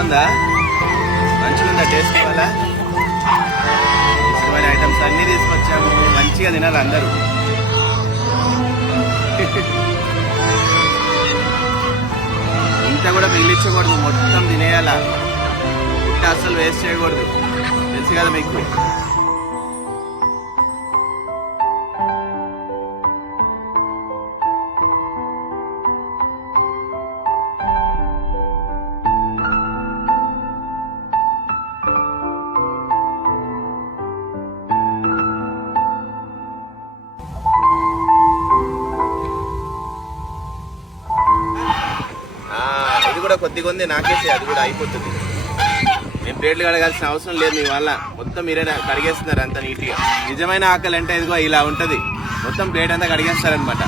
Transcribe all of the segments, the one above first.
బాగుందా? మంచిగా టేస్ట్ వల్ల ఇష్టమైన ఐటమ్స్ అన్ని తీసుకొచ్చాము. మంచిగా తినాలి అందరూ. ఇంత కూడా మిగిలించకూడదు, మొత్తం తినేయాల. పుట్టి అస్సలు వేస్ట్ చేయకూడదు, తెలుసు కదా మీకు. ఇది కూడా కొద్దిగా ఉంది, నాకేసి అది కూడా అయిపోతుంది. నేను ప్లేట్లు కడగాల్సిన అవసరం లేదు మీ వల్ల, మొత్తం మీరే కడిగేస్తున్నారు అంత నీట్గా. నిజమైన ఆకలి అంటే ఇదిగో ఇలా ఉంటది, మొత్తం ప్లేట్ అంతా కడిగేస్తారనమాట.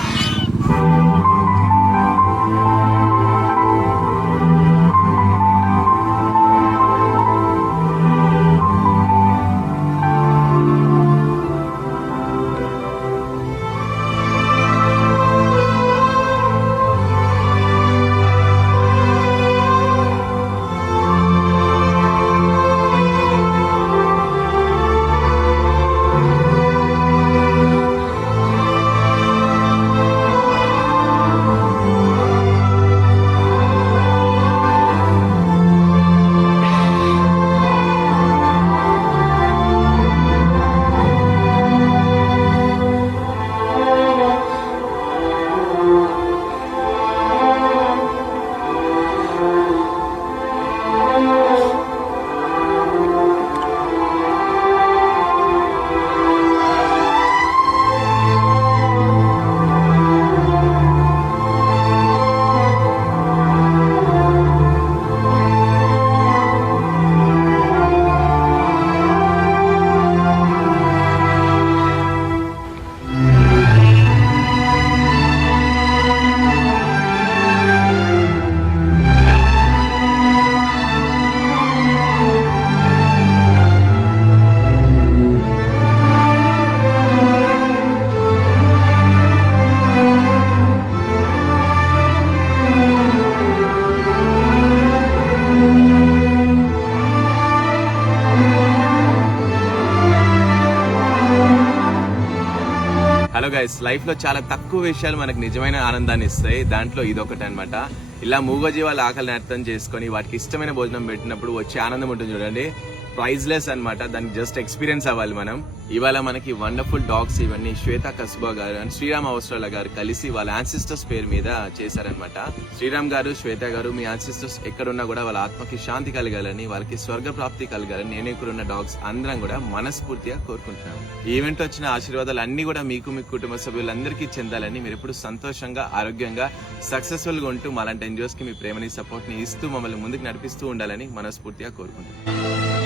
హలో గైస్, లైఫ్ లో చాలా తక్కువ విషయాలు మనకు నిజమైన ఆనందాన్ని ఇస్తాయి. దాంట్లో ఇదొకటి అనమాట. ఇలా మూగజీవాల ఆకలిని అర్థం చేసుకొని వాటికి ఇష్టమైన భోజనం పెట్టినప్పుడు వచ్చే ఆనందం ఉంటుంది చూడండి, ప్రైజ్లెస్ అనమాట. దానికి జస్ట్ ఎక్స్పీరియన్స్ అవ్వాలి మనం. ఇవాళ మనకి వండర్ఫుల్ డాగ్స్ ఇవన్నీ శ్వేత కస్బా గారు అండ్ శ్రీరామ్ అవసరాల గారు కలిసి వాళ్ళ యాన్సిస్టర్స్ పేరు మీద చేశారనమాట. శ్రీరామ్ గారు, శ్వేత గారు, మీ యాన్సిస్టర్స్ ఎక్కడున్నా కూడా వాళ్ళ ఆత్మకి శాంతి కలగాలని, వాళ్ళకి స్వర్గ ప్రాప్తి కలగాలని నేను ఇక్కడున్న డాగ్స్ అందరం కూడా మనస్ఫూర్తిగా కోరుకుంటున్నాను. ఈవెంట్ వచ్చిన ఆశీర్వాదాలు అన్ని కూడా మీకు, మీ కుటుంబ సభ్యులందరికీ చెందాలని, మీరు ఎప్పుడు సంతోషంగా, ఆరోగ్యంగా, సక్సెస్ఫుల్ గా ఉంటూ మాలాంటి ఎన్జిఓస్ కి మీ ప్రేమని, సపోర్ట్ ని ఇస్తూ మమ్మల్ని ముందుకు నడిపిస్తూ ఉండాలని మనస్ఫూర్తిగా కోరుకుంటున్నాను.